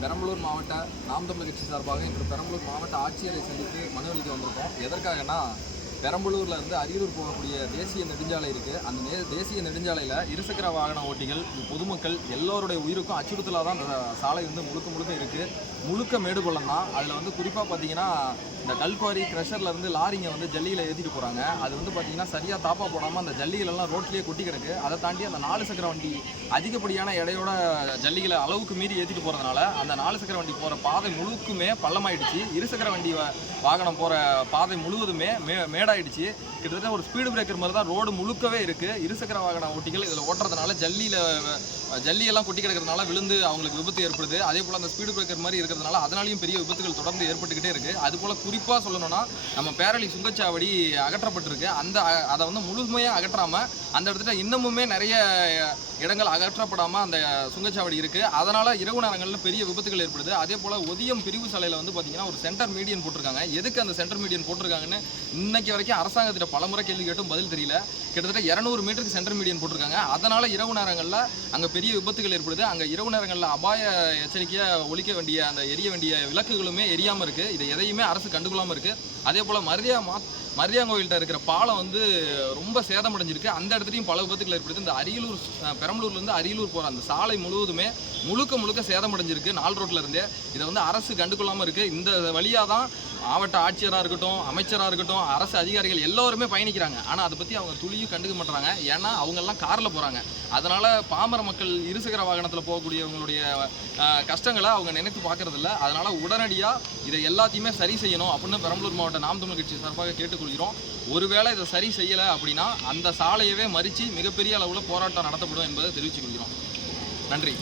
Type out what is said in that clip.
பெரம்பலூர் மாவட்ட நாம் தமிழ் கட்சி சார்பாக இன்று பெரம்பலூர் மாவட்ட ஆட்சியரை சந்தித்து மனு அளிக்க வந்திருக்கோம். எதற்காகனா? பெரம்பலூர்ல இருந்து அரியலூர் போகக்கூடிய தேசிய நெடுஞ்சாலை இருக்கு. அந்த நே- தேசிய நெடுஞ்சாலையில இருசக்கர வாகன ஓட்டிகள் பொதுமக்கள் எல்லோருடைய உயிருக்கும் அச்சுறுத்தலாக தான் அந்த சாலை வந்து முழுக்க முழுக்க இருக்கு. முழுக்க மேடு பள்ளம் தான். அதில் வந்து குறிப்பாக பார்த்தீங்கன்னா இந்த கல்குவாரி க்ரெஷர்ல இருந்து லாரிங்க வந்து ஜல்லியில் ஏற்றிட்டு போகிறாங்க அது வந்து பார்த்தீங்கன்னா சரியாக தாப்பா போடாமல் அந்த ஜல்லிகளெல்லாம் ரோட்லேயே கொட்டி கிடக்கு. அதை தாண்டி அந்த நாலு சக்கர வண்டி அதிகப்படியான எடையோட ஜல்லிகளை அளவுக்கு மீறி ஏற்றிட்டு போகிறதுனால அந்த நாலு சக்கர வண்டி போகிற பாதை முழுக்குமே பள்ளமாயிடுச்சு. இருசக்கர வண்டி வாகனம் போகிற பாதை முழுவதுமே மே ஆயிடுச்சு கிட்டத்தட்ட ஒரு ஸ்பீடு பிரேக்கர் மாதிரி தான் ரோடு முழுக்கவே இருக்குது இருசக்கர வாகன ஓட்டிகள் இதில் ஓட்டுறதுனால ஜல்லியில் ஜல்லியெல்லாம் கொட்டி கிடக்கிறதுனால விழுந்து அவங்களுக்கு விபத்து ஏற்படுது. அதே போல் அந்த ஸ்பீடு பிரேக்கர் மாதிரி இருக்கிறதுனால அதனாலையும் பெரிய விபத்துகள் தொடர்ந்து ஏற்பட்டுக்கிட்டே இருக்குது அது போல் குறிப்பாக சொல்லணும்னா நம்ம பேரளி சுங்கச்சாவடி அகற்றப்பட்டிருக்கு. அந்த அதை வந்து முழுமையாக அகற்றாமல் அந்த இடத்துல இன்னமுமே நிறைய இடங்கள் அகற்றப்படாமல் அந்த சுங்கச்சாவடி இருக்குது அதனால் இரவு நேரங்களில் பெரிய விபத்துகள் ஏற்படுது. அதே போல் ஒதியம் பிரிவு சாலையில் வந்து பார்த்திங்கன்னா ஒரு சென்டர் மீடியன் போட்டிருக்காங்க. எதுக்கு அந்த சென்டர் மீடியன் போட்டிருக்காங்கன்னு இன்னைக்கு வரைக்கும் அரசாங்கத்திட்ட பலமுறை கேள்வி கேட்டும் பதில் தெரியல. கிட்டத்தட்ட இரநூறு மீட்டருக்கு சென்டர் மீடியன் போட்டிருக்காங்க. அதனால் இரவு நேரங்களில் அங்கே பெரிய விபத்துகள் ஏற்படுது. அங்கே இரவு நேரங்களில் அபாய எச்சரிக்கையாக ஒழிக்க வேண்டிய அந்த எரிய வேண்டிய விளக்குகளுமே எரியாமல் இருக்குது இதை எதையுமே அரசு கண்டுகொள்ளாமல் இருக்குது அதே போல் மருதியா மா மரியாங்கோயில்கிட்ட இருக்கிற பாலம் வந்து ரொம்ப சேதமடைஞ்சிருக்கு. அந்த இடத்துலையும் பல விபத்துகள் ஏற்படுது. இந்த அரியலூர் பெரம்பலூர்லேருந்து அரியலூர் போகிற அந்த சாலை முழுவதுமே முழுக்க முழுக்க சேதமடைஞ்சிருக்கு. நாள் ரோட்டில் இருந்தே. இதை வந்து அரசு கண்டுகொள்ளாமல் இருக்குது இந்த வழியாக தான் மாவட்ட ஆட்சியராக இருக்கட்டும் அமைச்சராக இருக்கட்டும் அரசு அதிகாரிகள் எல்லோருமே பயணிக்கிறாங்க. ஆனால் அதை பற்றி அவங்க துளியும் கண்டுக்க மாட்டுறாங்க ஏன்னா அவங்கெல்லாம் காரில் போகிறாங்க அதனால் பாமர மக்கள் இருசக்கர வாகனத்தில் போகக்கூடியவங்களுடைய கஷ்டங்களை அவங்க நினைத்து பார்க்கறதில்ல. அதனால் உடனடியாக இதை எல்லாத்தையுமே சரி செய்யணும் அப்படின்னு பெரம்பலூர் மாவட்ட நாம் தமிழ் கட்சி சார்பாக கேட்டுக்கொள்கிறோம். ஒருவேளை இதை சரி செய்யலை அப்படின்னா அந்த சாலையவே மறித்து மிகப்பெரிய அளவில் போராட்டம் நடத்தப்படும் என்பதை தெரிவித்துக் கொள்கிறோம். நன்றி.